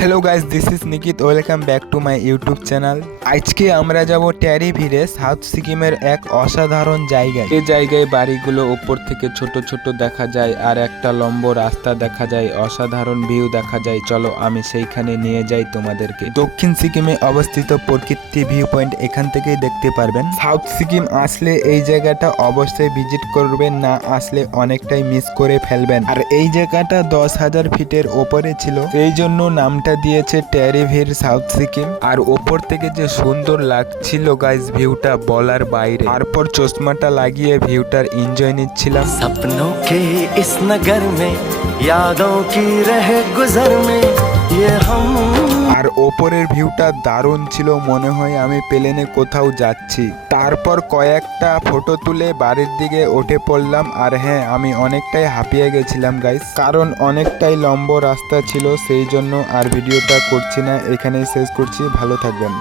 Hello guys, this is Nikit. Welcome back to my YouTube channel. আজকে আমরা যাব ট্যারিভিরে, south সিকিমের এক অসাধারণ জায়গায়। এই জায়গায় বাড়িগুলো উপর থেকে ছোট ছোট দেখা যায় আর একটা লম্বা রাস্তা দেখা যায়, অসাধারণ ভিউ দেখা যায়। চলো আমি সেইখানে নিয়ে যাই তোমাদেরকে। দক্ষিণ সিকিমে অবস্থিত প্রকৃতি ভিউ পয়েন্ট এখান থেকেই দেখতে পারবেন। সাউথ সিকিম আসলে এই জায়গাটা অবশ্যই ভিজিট করবেন, না আসলে অনেকটাই মিস করে ফেলবেন। আর এই জায়গাটা 10,000 ফিটের ওপরে ছিল, সেই জন্য নামটা দিয়েছে ট্যারিভির সাউথ সিকিম। আর ওপর থেকে যে সুন্দর লাগছিল গাইস, ভিউটা বলার বাইরে। তারপর চশমাটা লাগিয়ে ভিউটার এনজয় নিচ্ছিলাম। सपनों के इस नगर में यादों की रहे गुजर में ये हम। আর ওপরের ভিউটা দারুণ ছিল, মনে হয় আমি প্লেনে কোথাও যাচ্ছি। তারপর কয়েকটা ফটো তুলে বাড়ির দিকে উঠে পড়লাম। আর হ্যাঁ, আমি অনেকটাই হাঁপিয়ে গেছিলাম গাইস, কারণ অনেকটাই লম্বা রাস্তা ছিল। সেই জন্য আর ভিডিওটা করছি না, এখানেই শেষ করছি। ভালো থাকবেন।